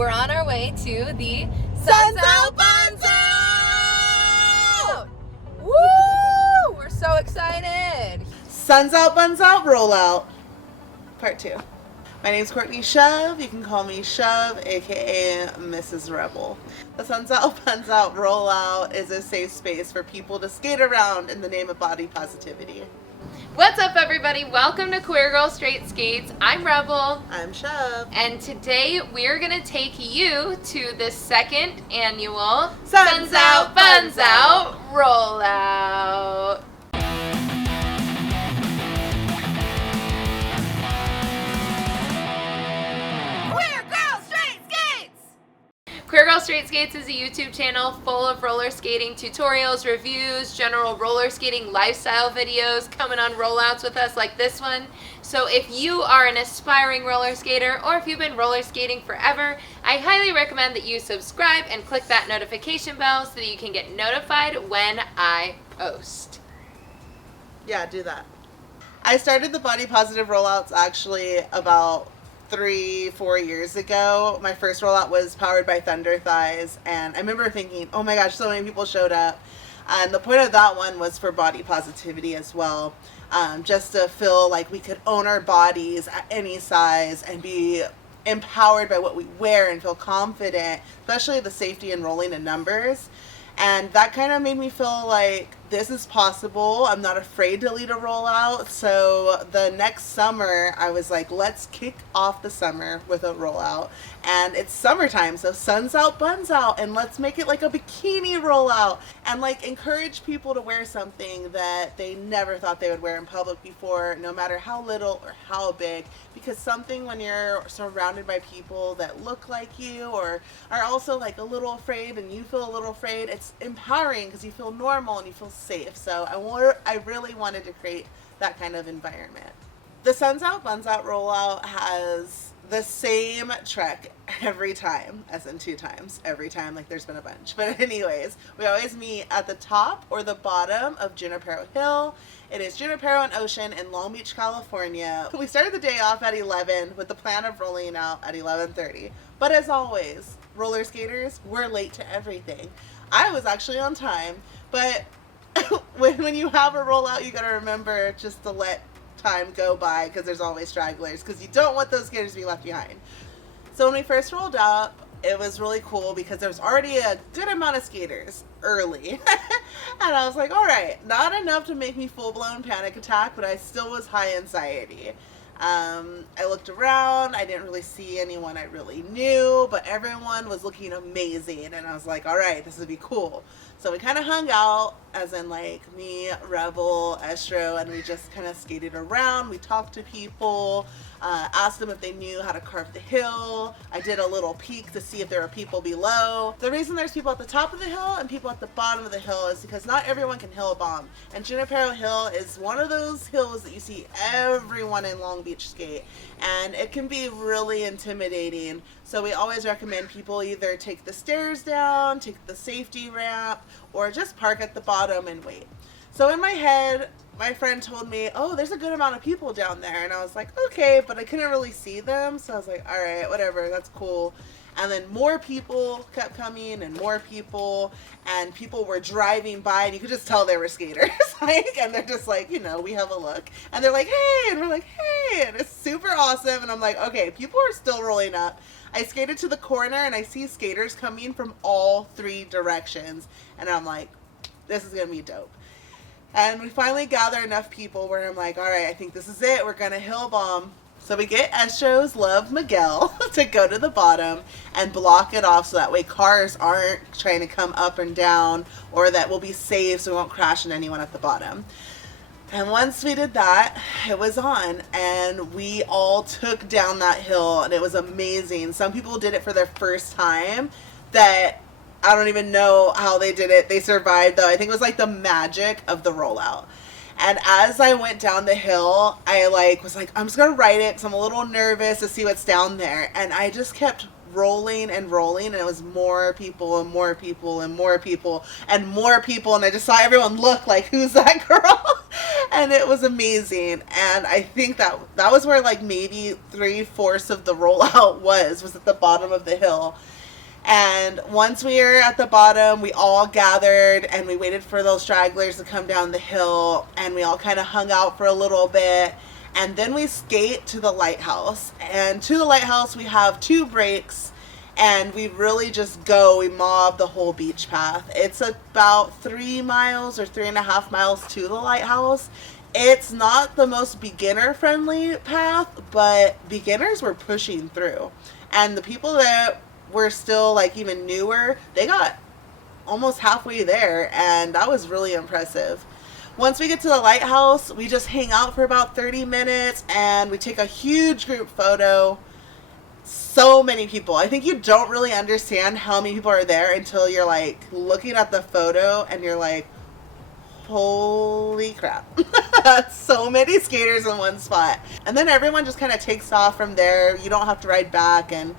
We're on our way to the Suns Out, Buns Out! Woo! We're so excited. Suns Out, Buns Out rollout. Part 2. My name's Courtney Shove. You can call me Shove, aka Mrs. Rebel. The Suns Out, Buns Out rollout is a safe space for people to skate around in the name of body positivity. What's up, everybody? Welcome to Queer Girl Straight Skates. I'm Rebel. I'm Shove. And today we're going to take you to the second annual Suns Out, Buns Out rollout. Queer Girl Straight Skates! Queer Girl Straight Skates is a YouTube channel full of roller skating tutorials, reviews, general roller skating lifestyle videos, coming on rollouts with us like this one. So if you are an aspiring roller skater or if you've been roller skating forever, I highly recommend that you subscribe and click that notification bell so that you can get notified when I post. Yeah, do that. I started the body positive rollouts actually about 3-4 years ago. My first rollout was powered by Thunder Thighs, and I remember thinking, oh my gosh, so many people showed up. And the point of that one was for body positivity as well, just to feel like we could own our bodies at any size and be empowered by what we wear and feel confident, especially the safety and rolling in numbers. And that kind of made me feel like this is possible. I'm not afraid to lead a rollout. So the next summer, I was like, let's kick off the summer with a rollout. And it's summertime, so suns out, buns out. And let's make it like a bikini rollout. And like encourage people to wear something that they never thought they would wear in public before, no matter how little or how big. Because something when you're surrounded by people that look like you or are also like a little afraid and you feel a little afraid, it's empowering because you feel normal and you feel safe. So I really wanted to create that kind of environment. The Suns Out, Buns Out rollout has the same trek every time, as in 2 times every time, like there's been a bunch. But anyways, we always meet at the top or the bottom of Junipero Hill. It is Junipero and Ocean in Long Beach, California. We started the day off at 11 with the plan of rolling out at 11:30. But as always, roller skaters, we're late to everything. I was actually on time, but when you have a rollout, you gotta remember just to let time go by because there's always stragglers because you don't want those skaters to be left behind. So when we first rolled up, it was really cool because there was already a good amount of skaters early. And I was like, all right, not enough to make me full-blown panic attack, but I still was high anxiety. I looked around, I didn't really see anyone I really knew, but everyone was looking amazing, and I was like, all right, this would be cool. So we kind of hung out, as in like me, Rebel, Estro, and we just kind of skated around. We talked to people, asked them if they knew how to carve the hill. I did a little peek to see if there were people below. The reason there's people at the top of the hill and people at the bottom of the hill is because not everyone can hill bomb. And Junipero Hill is one of those hills that you see everyone in Long Beach skate. And it can be really intimidating. So we always recommend people either take the stairs down, take the safety ramp, or just park at the bottom and wait. So in my head, my friend told me, oh, there's a good amount of people down there. And I was like, okay, but I couldn't really see them. So I was like, all right, whatever, that's cool. And then more people kept coming and more people, and people were driving by and you could just tell they were skaters. And they're just like, you know, we have a look. And they're like, hey, and we're like, hey, and it's super awesome. And I'm like, okay, people are still rolling up. I skated to the corner and I see skaters coming from all 3 directions. And I'm like, this is going to be dope. And we finally gather enough people where I'm like, all right, I think this is it. We're going to hill bomb. So we get Estro's Love Miguel to go to the bottom and block it off so that way cars aren't trying to come up and down, or that we'll be safe so we won't crash into anyone at the bottom. And once we did that, it was on, and we all took down that hill, and it was amazing. Some people did it for their first time that I don't even know how they did it. They survived, though. I think it was like the magic of the rollout. And as I went down the hill, I was like, I'm just going to write it because I'm a little nervous to see what's down there. And I just kept rolling and rolling, and it was more people and more people and more people and more people. And I just saw everyone look like, who's that girl? And it was amazing. And I think that was where like maybe 3/4 of the rollout was at the bottom of the hill. And once we were at the bottom, we all gathered and we waited for those stragglers to come down the hill, and we all kind of hung out for a little bit. And then we skate to the lighthouse. And to the lighthouse, we have 2 breaks, and we really just we mob the whole beach path. It's about 3 miles or 3.5 miles to the lighthouse. It's not the most beginner-friendly path, but beginners were pushing through. And the people that were still like even newer, they got almost halfway there, and that was really impressive. Once we get to the lighthouse, we just hang out for about 30 minutes and we take a huge group photo. So many people. I think you don't really understand how many people are there until you're like looking at the photo and you're like, holy crap. That's so many skaters in one spot. And then everyone just kind of takes off from there. You don't have to ride back, and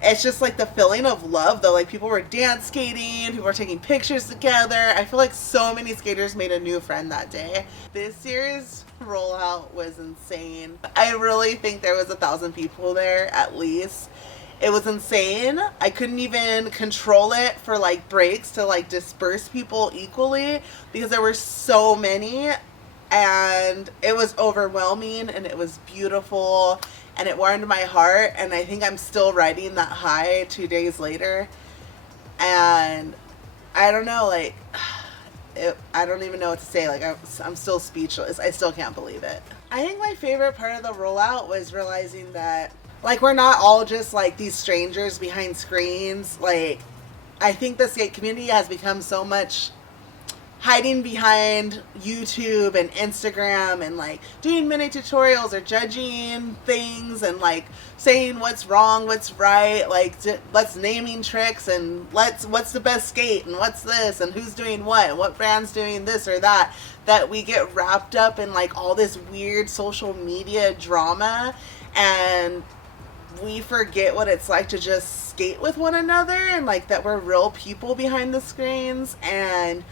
it's just like the feeling of love though. Like people were dance skating, people were taking pictures together. I feel like so many skaters made a new friend that day. This year's rollout was insane. I really think there was 1,000 people there at least. It was insane. I couldn't even control it for like breaks to like disperse people equally because there were so many, and it was overwhelming and it was beautiful. And it warmed my heart, and I think I'm still riding that high 2 days later. And I don't know, like, I don't even know what to say. Like, I'm still speechless. I still can't believe it. I think my favorite part of the rollout was realizing that, like, we're not all just, like, these strangers behind screens. Like, I think the skate community has become so much hiding behind YouTube and Instagram and like doing mini tutorials or judging things and like saying what's wrong, what's right, like let's naming tricks and what's the best skate and what's this and who's doing what brand's doing this or that we get wrapped up in like all this weird social media drama, and we forget what it's like to just skate with one another and like that we're real people behind the screens. And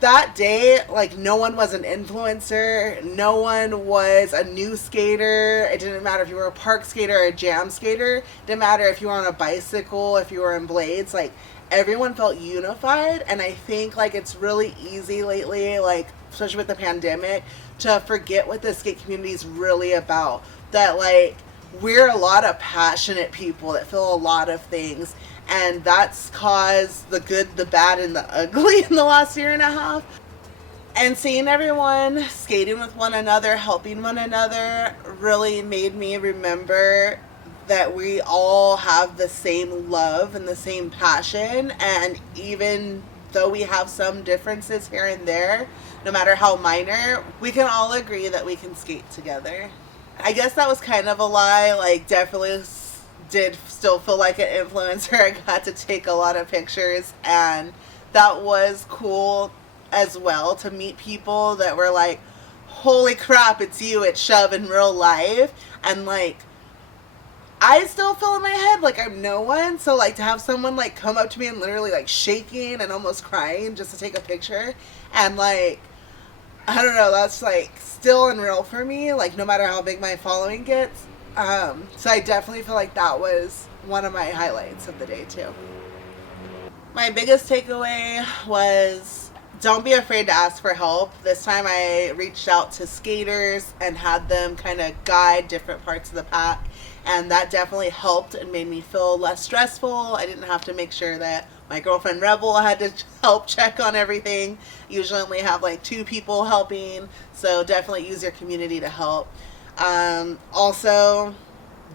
that day, like, no one was an influencer. No one was a new skater. It didn't matter if you were a park skater or a jam skater. It didn't matter if you were on a bicycle, if you were in blades. Like, everyone felt unified. And I think, like, it's really easy lately, like, especially with the pandemic, to forget what the skate community is really about. That, like, we're a lot of passionate people that feel a lot of things. And that's caused the good, the bad, and the ugly in the last 1.5 years. And seeing everyone skating with one another, helping one another, really made me remember that we all have the same love and the same passion. And even though we have some differences here and there, no matter how minor, we can all agree that we can skate together. I guess that was kind of a lie. Like, definitely did still feel like an influencer. I got to take a lot of pictures, and that was cool as well to meet people that were like, holy crap, it's you at Shove in real life. And like, I still feel in my head like I'm no one, so like to have someone like come up to me and literally like shaking and almost crying just to take a picture, and like, I don't know, that's like still unreal for me, like no matter how big my following gets. So I definitely feel like that was one of my highlights of the day too. My biggest takeaway was don't be afraid to ask for help. This time I reached out to skaters and had them kind of guide different parts of the pack, and that definitely helped and made me feel less stressful. I didn't have to make sure that my girlfriend Rebel had to help check on everything. Usually only have like 2 people helping, so definitely use your community to help. Also,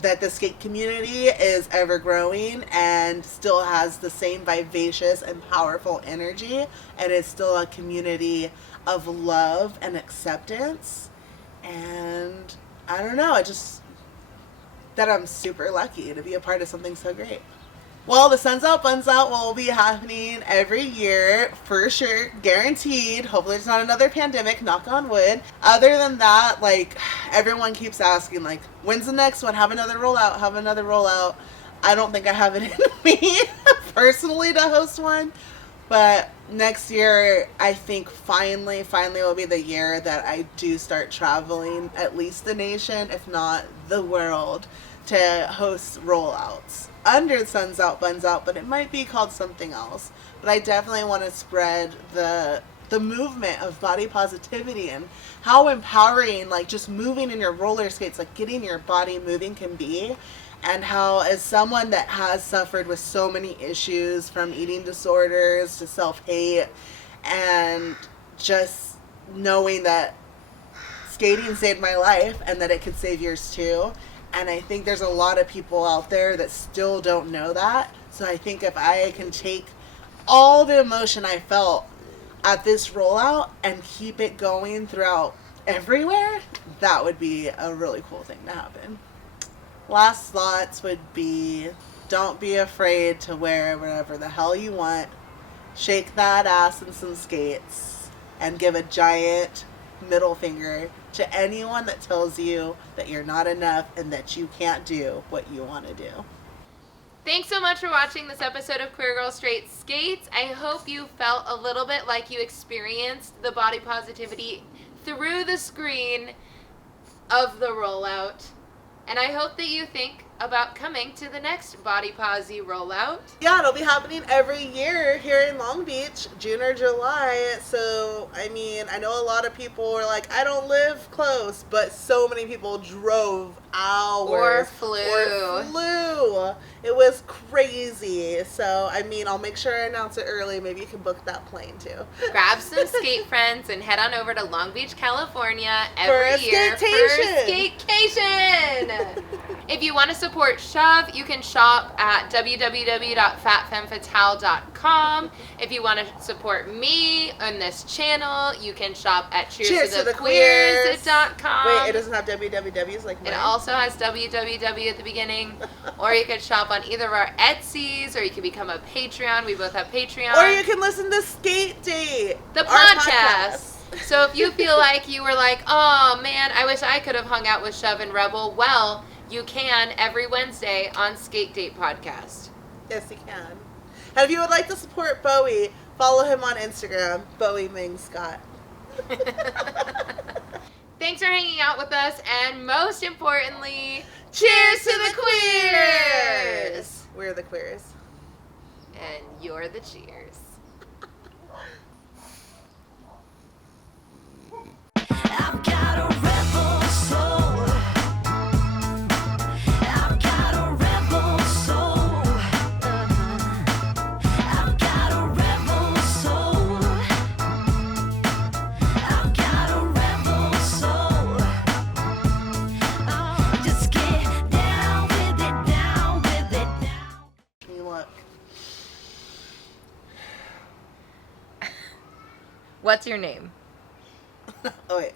that the skate community is ever growing and still has the same vivacious and powerful energy, and is still a community of love and acceptance. And I don't know, that I'm super lucky to be a part of something so great. Well, the Suns Out, Buns Out will be happening every year, for sure, guaranteed. Hopefully it's not another pandemic, knock on wood. Other than that, like, everyone keeps asking, like, when's the next one? Have another rollout. I don't think I have it in me, personally, to host one. But next year, I think finally will be the year that I do start traveling at least the nation, if not the world, to host rollouts under Suns Out, Buns Out, but it might be called something else. But I definitely want to spread the movement of body positivity and how empowering, like, just moving in your roller skates, like getting your body moving can be. And how, as someone that has suffered with so many issues, from eating disorders to self-hate, and just knowing that skating saved my life and that it could save yours too. And I think there's a lot of people out there that still don't know that. So I think if I can take all the emotion I felt at this rollout and keep it going throughout everywhere, that would be a really cool thing to happen. Last thoughts would be, don't be afraid to wear whatever the hell you want. Shake that ass in some skates and give a giant middle finger to anyone that tells you that you're not enough and that you can't do what you want to do. Thanks so much for watching this episode of Queer Girl Straight Skates. I hope you felt a little bit like you experienced the body positivity through the screen of the rollout. And I hope that you think about coming to the next Body Posi rollout. Yeah, it'll be happening every year here in Long Beach, June or July. So, I mean, I know a lot of people were like, I don't live close, but so many people drove hours. Or flew. It was crazy. So, I mean, I'll make sure I announce it early. Maybe you can book that plane too. Grab some skate friends and head on over to Long Beach, California every year for skatecation. If you want to support Shove, you can shop at www.fatfemmefatale.com. If you want to support me on this channel, you can shop at cheerstothequeers.com. Wait, it doesn't have wwws like mine? It also has www at the beginning. Or you can shop on either of our Etsy's, or you can become a Patreon. We both have Patreon. Or you can listen to Skate Date, the podcast. So if you feel like you were like, oh man, I wish I could have hung out with Shove and Rebel, well, you can every Wednesday on Skate Date Podcast. Yes, you can. And if you would like to support Bowie, follow him on Instagram, Bowie Ming Scott. Thanks for hanging out with us, and most importantly, cheers to the queers! We're the queers. And you're the cheers. I've got a rebel soul. I've got a rebel soul. I've got a rebel soul. I've got a rebel soul. Just get down with it, down with it, down. You look. What's your name? Oh, wait.